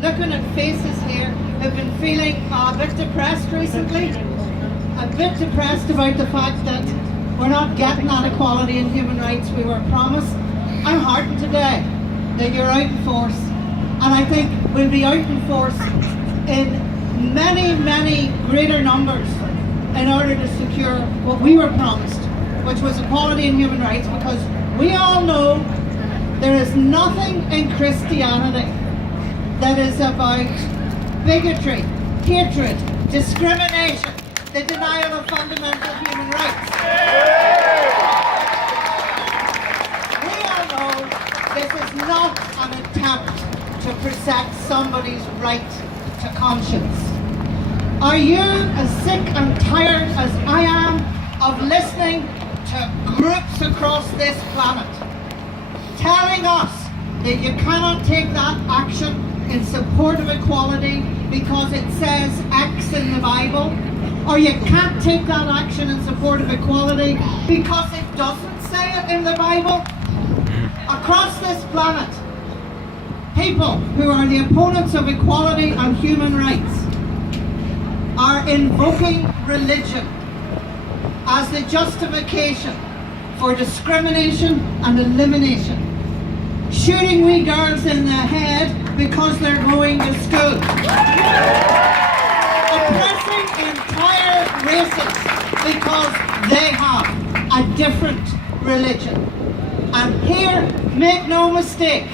looking at faces here who've been feeling a bit depressed recently, a bit depressed about the fact that we're not getting that equality and human rights we were promised. I'm heartened today that you're out in force, and I think we'll be out in force in many, many greater numbers in order to secure what we were promised, which was equality and human rights, because we all know there is nothing in Christianity that is about bigotry, hatred, discrimination, the denial of fundamental human rights. We all know this is not an attempt to protect somebody's right to conscience. Are you as sick and tired as I am of listening to groups across this planet telling us that you cannot take that action in support of equality because it says X in the Bible, or you can't take that action in support of equality because it doesn't say it in the Bible? Across this planet, people who are the opponents of equality and human rights are invoking religion as the justification for discrimination and elimination, shooting wee girls in the head because they're going to school, oppressing entire races because they have a different religion. And here, make no mistake,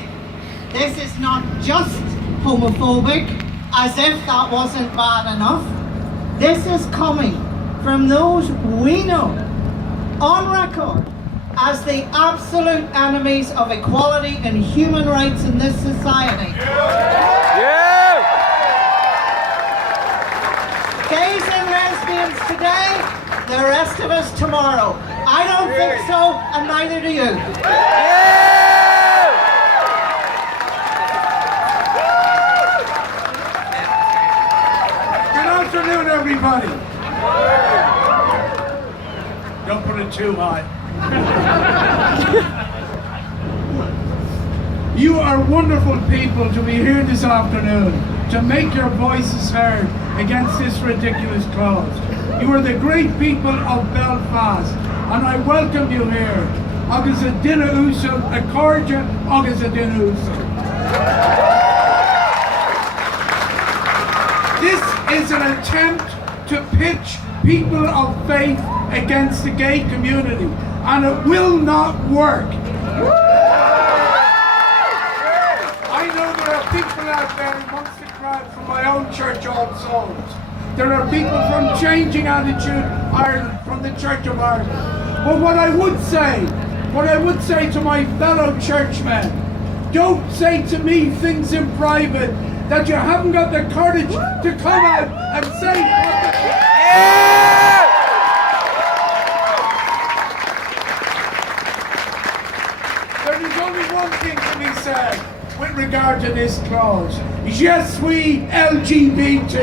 this is not just homophobic, as if that wasn't bad enough. This is coming from those we know on record as the absolute enemies of equality and human rights in this society. Yeah. Gays and lesbians today, the rest of us tomorrow. I don't think so, and neither do you. Good afternoon, everybody. Don't put it too high. You are wonderful people to be here this afternoon to make your voices heard against this ridiculous clause. You are the great people of Belfast, and I welcome you here. Agus a dinna úsal, a cordial, agus a dinna úsal. This is an attempt to pitch people of faith against the gay community, and it will not work. I know there are people out there amongst the crowd from my own church, All Souls. There are people from Changing Attitude Ireland, from the Church of Ireland. But what I would say to my fellow churchmen, don't say to me things in private that you haven't got the courage to come out and say. There is only one thing to be said with regard to this clause. Je suis LGBT.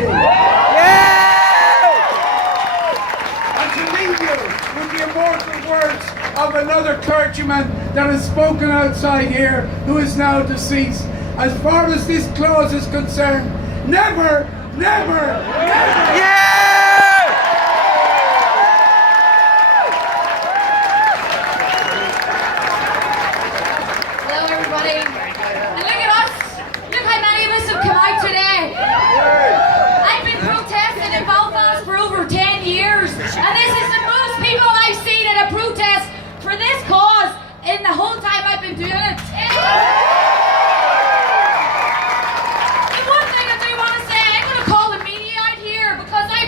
And to leave you with the immortal words of another clergyman that has spoken outside here, who is now deceased. As far as this clause is concerned, never, never, never. Hello everybody. And look at us. Look how many of us have come out today. I've been protesting in Belfast for over 10 years. And this is the most people I've seen in a protest for this cause in the whole time I've been doing it. And one thing I do want to say, I'm going to call the media out here because I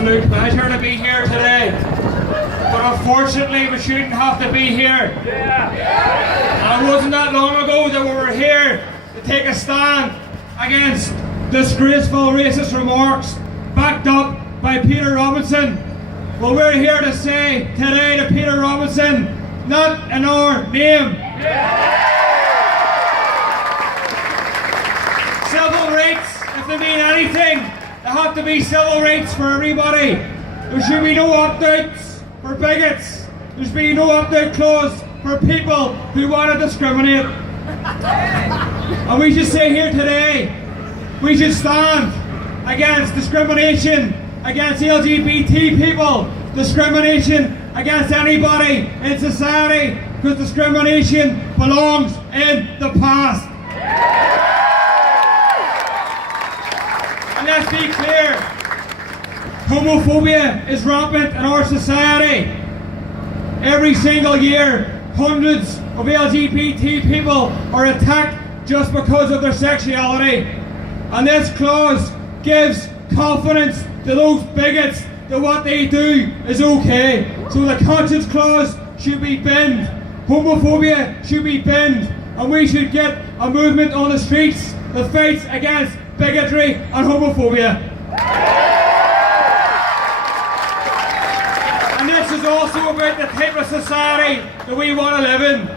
absolute pleasure to be here today. But unfortunately, we shouldn't have to be here. And it wasn't that long ago that we were here to take a stand against disgraceful racist remarks backed up by Peter Robinson. Well, we're here to say today to Peter Robinson, not in our name. Civil rights, if they mean anything, they have to be civil rights for everybody. There should be no opt-outs for bigots. There should be no opt-out clause for people who want to discriminate. And we should say here today, we should stand against discrimination against LGBT people, discrimination against anybody in society, because discrimination belongs in the past. And let's be clear, homophobia is rampant in our society. Every single year, hundreds of LGBT people are attacked just because of their sexuality. And this clause gives confidence to those bigots that what they do is okay. So the conscience clause should be binned. Homophobia should be binned. And we should get a movement on the streets that fights against bigotry and homophobia. And this is also about the type of society that we want to live in.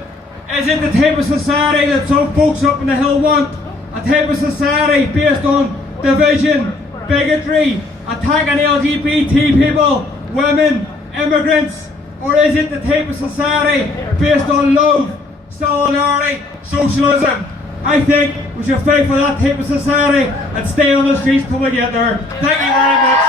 Is it the type of society that some folks up in the hill want? A type of society based on division, bigotry, attacking LGBT people, women, immigrants? Or is it the type of society based on love, solidarity, socialism? I think we should fight for that type of society and stay on the streets till we get there. Thank you very much.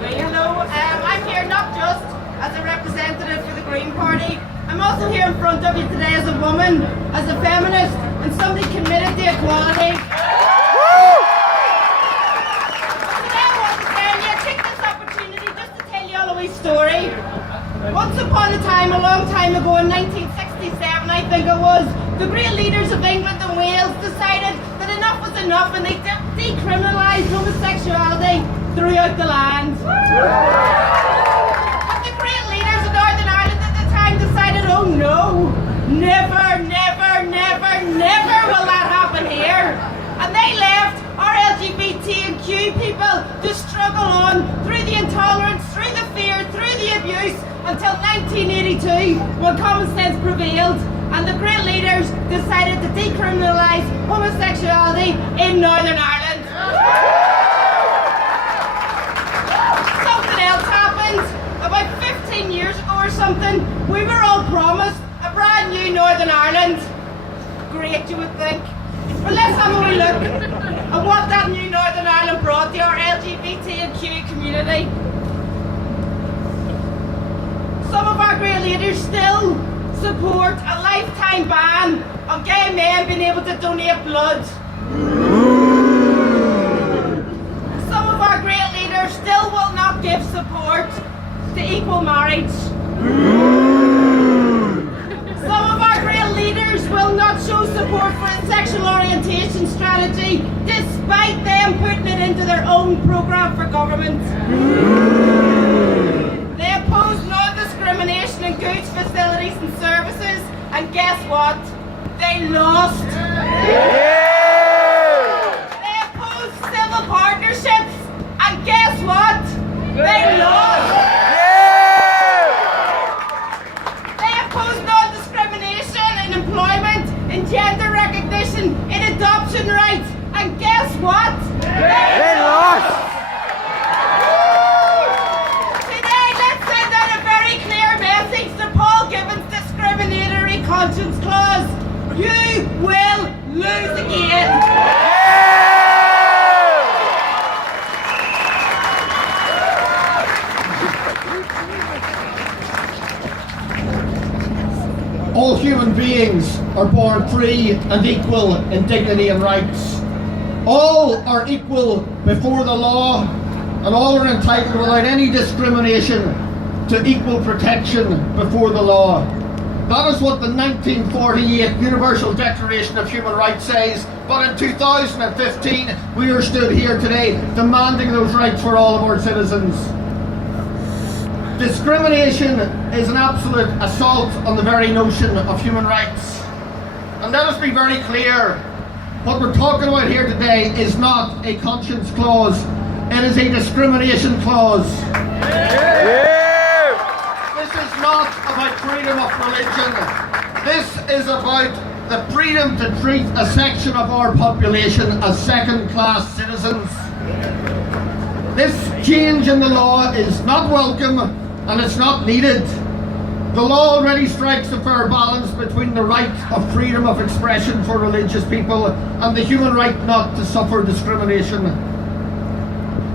Hello, I'm here not just as a representative for the Green Party. I'm also here in front of you today as a woman, as a feminist, and somebody committed to equality. Today I want to tell you, take this opportunity just to tell you all a wee story. Once upon a time, a long time ago, in 1967, I think it was, the great leaders of England and Wales decided that enough was enough and they decriminalised homosexuality throughout the land. But the great leaders of Northern Ireland at the time decided, oh no, never, never, never, never will that happen here. And they left our LGBTQ people to struggle on through the intolerance, through the fear, through the abuse, until 1982, when common sense prevailed and the great leaders decided to decriminalise homosexuality in Northern Ireland. Something else happened. About 15 years ago or something, we were all promised a brand new Northern Ireland. Great, you would think. But let's have a wee look at what that new Northern Ireland brought to our LGBTQ community. Some of our great leaders still support a lifetime ban on gay men being able to donate blood. Some of our great leaders still will not give support to equal marriage. Some of our great leaders will not show support for a sexual orientation strategy, despite them putting it into their own programme for government. They oppose non-discrimination in goods, facilities and services, and guess what? They lost. They oppose civil partnerships, and guess what? They lost. They oppose non-discrimination in employment, in gender recognition, in adoption rights, and guess what? They lost. Conscience clause, you will lose again. All human beings are born free and equal in dignity and rights. All are equal before the law, and all are entitled without any discrimination to equal protection before the law. That is what the 1948 Universal Declaration of Human Rights says. But in 2015, we are stood here today demanding those rights for all of our citizens. Discrimination is an absolute assault on the very notion of human rights. And let us be very clear, what we're talking about here today is not a conscience clause, it is a discrimination clause. This is not about freedom of religion. This is about the freedom to treat a section of our population as second-class citizens. This change in the law is not welcome and it's not needed. The law already strikes a fair balance between the right of freedom of expression for religious people and the human right not to suffer discrimination.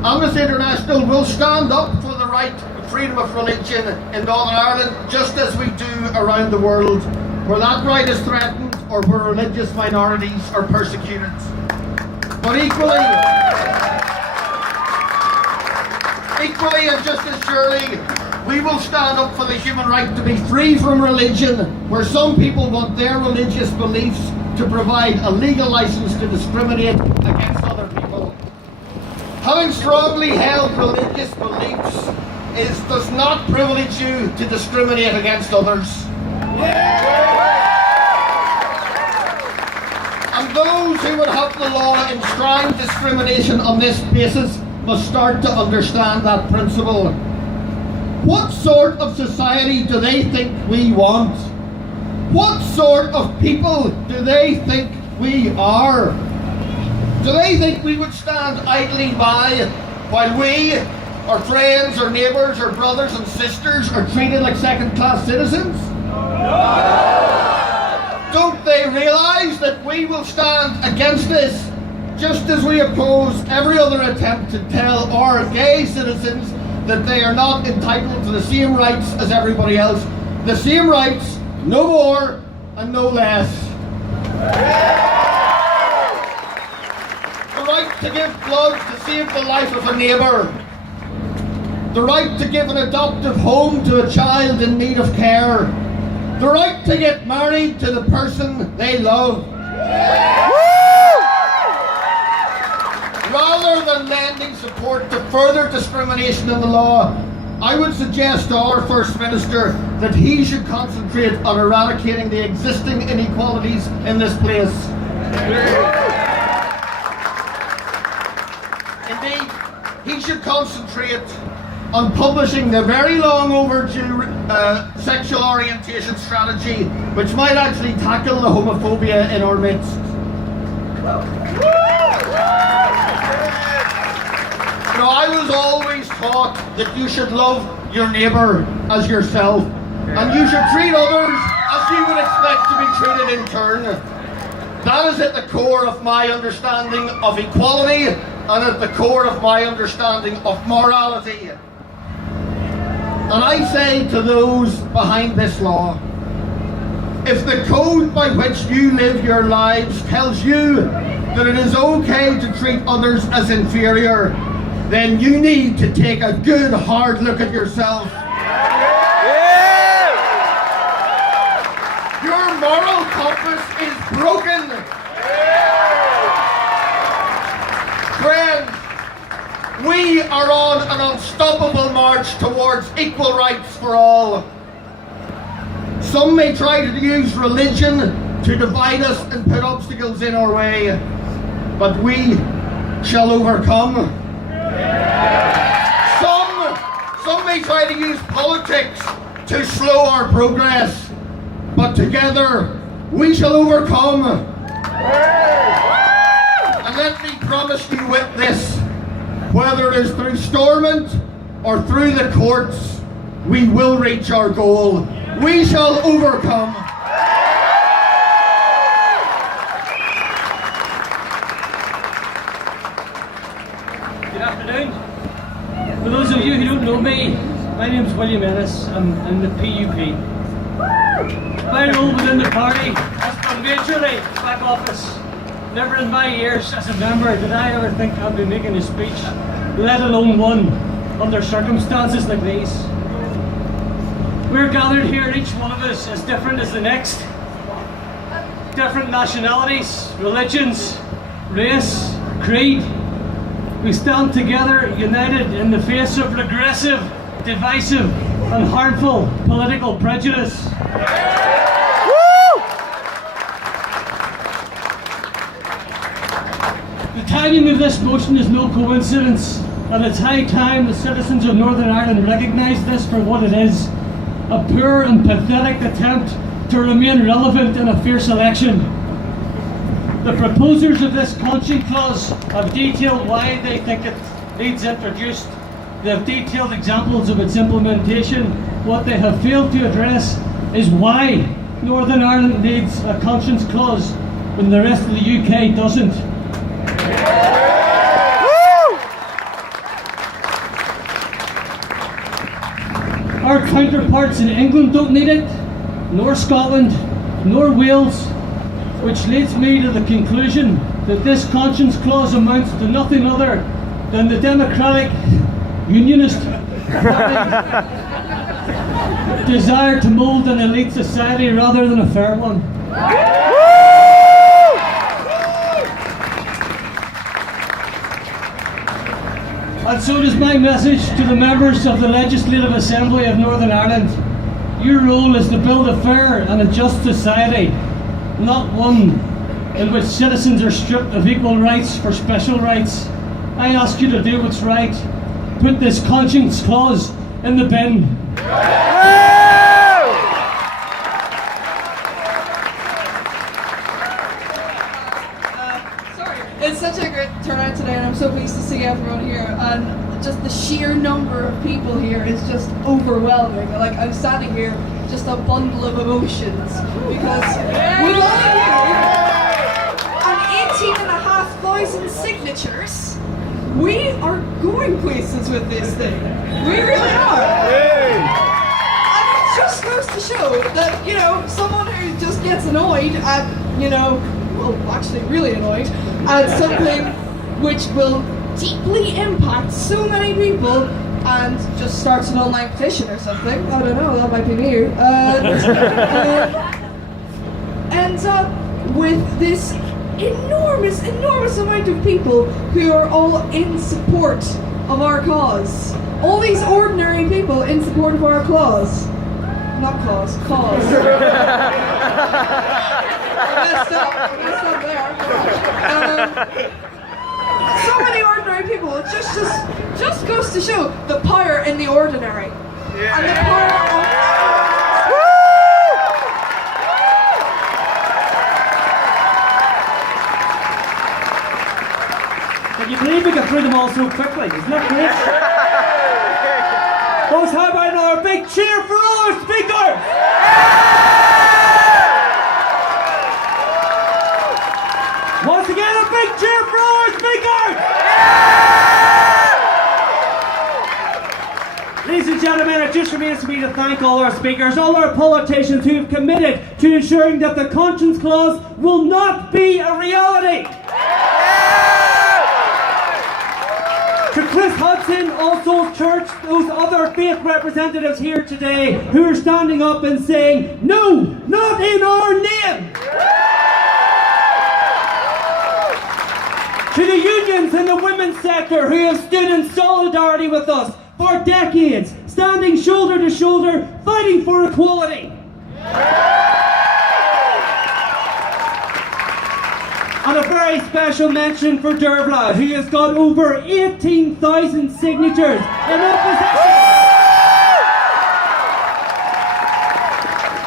Amnesty International will stand up for the right to freedom of religion in Northern Ireland, just as we do around the world, where that right is threatened or where religious minorities are persecuted. But equally and just as surely, we will stand up for the human right to be free from religion, where some people want their religious beliefs to provide a legal license to discriminate against other people. Having strongly held religious beliefs does not privilege you to discriminate against others. And those who would have the law enshrine discrimination on this basis must start to understand that principle. What sort of society do they think we want? What sort of people do they think we are? Do they think we would stand idly by while we, our friends, our neighbours, our brothers and sisters are treated like second-class citizens? Don't they realise that we will stand against this, just as we oppose every other attempt to tell our gay citizens that they are not entitled to the same rights as everybody else? The same rights, no more and no less. The right to give blood to save the life of a neighbour. The right to give an adoptive home to a child in need of care. The right to get married to the person they love. Rather than lending support to further discrimination in the law, I would suggest to our First Minister that he should concentrate on eradicating the existing inequalities in this place. Indeed, he should concentrate on publishing the very long overdue sexual orientation strategy, which might actually tackle the homophobia in our midst. You know, I was always taught that you should love your neighbour as yourself, and you should treat others as you would expect to be treated in turn. That is at the core of my understanding of equality and at the core of my understanding of morality. And I say to those behind this law, if the code by which you live your lives tells you that it is okay to treat others as inferior, then you need to take a good hard look at yourself. Your moral compass is broken. Friends, we are on an unstoppable march towards equal rights for all. Some may try to use religion to divide us and put obstacles in our way, but we shall overcome. Some may try to use politics to slow our progress, but together we shall overcome. And let me promise you with this, whether it is through stormont or through the courts, we will reach our goal. We shall overcome. Good afternoon. For those of you who don't know me, my name's William Ennis. I'm in the PUP. My role within the party has been majorly back office. Never in my years as a member did I ever think I'd be making a speech, let alone one, under circumstances like these. We're gathered here, each one of us as different as the next. Different nationalities, religions, race, creed. We stand together, united in the face of regressive, divisive, and harmful political prejudice. The timing of this motion is no coincidence, and it's high time the citizens of Northern Ireland recognise this for what it is: a poor and pathetic attempt to remain relevant in a fierce election. The proposers of this conscience clause have detailed why they think it needs introduced. They have detailed examples of its implementation. What they have failed to address is why Northern Ireland needs a conscience clause when the rest of the UK doesn't. Our counterparts in England don't need it, nor Scotland, nor Wales, which leads me to the conclusion that this conscience clause amounts to nothing other than the Democratic Unionist Party desire to mould an elite society rather than a fair one. And so does my message to the members of the Legislative Assembly of Northern Ireland. Your role is to build a fair and a just society, not one in which citizens are stripped of equal rights for special rights. I ask you to do what's right. Put this conscience clause in the bin. It's such a great turnout today, and I'm so pleased to see everyone here. And just the sheer number of people here is just overwhelming. Like, I'm standing here, just a bundle of emotions, because with all of you and 18,500 signatures, we are going places with this thing. We really are. And it just goes to show that, you know, someone who just gets annoyed at, you know, well, actually really annoyed at something which will deeply impact so many people and just starts an online petition or something. I don't know, that might be me. Ends up with this enormous amount of people who are all in support of our cause. All these ordinary people in support of our cause. Not cause. I messed up there. So many ordinary people. It just goes to show the power in the ordinary. And the power of... Can you believe we got through them all so quickly? Isn't that great? Folks, how about another big cheer for our speakers? Once again, a big cheer for our speakers! Ladies and gentlemen, it just remains for me to thank all our speakers, all our politicians who have committed to ensuring that the conscience clause will not be a reality. To Chris Hudson, All Souls Church, those other faith representatives here today who are standing up and saying, no, not in our name. To the unions in the women's sector who have stood in solidarity with us for decades, standing shoulder to shoulder, fighting for equality. And a very special mention for Derbla, who has got over 18,000 signatures in opposition.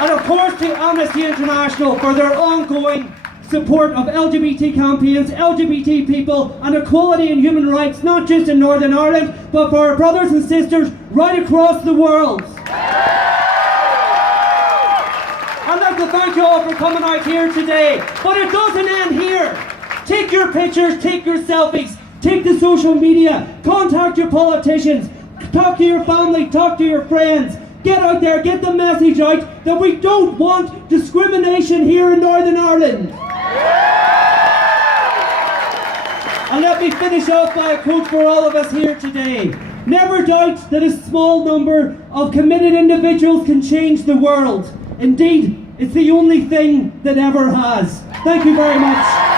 And of course to Amnesty International for their ongoing support of LGBT campaigns, LGBT people, and equality and human rights, not just in Northern Ireland, but for our brothers and sisters right across the world. I'd like to thank you all for coming out here today, but it doesn't end here. Take your pictures, take your selfies, take the social media, contact your politicians, talk to your family, talk to your friends. Get out there, get the message out that we don't want discrimination here in Northern Ireland. And let me finish off by a quote for all of us here today. Never doubt that a small number of committed individuals can change the world. Indeed, it's the only thing that ever has. Thank you very much.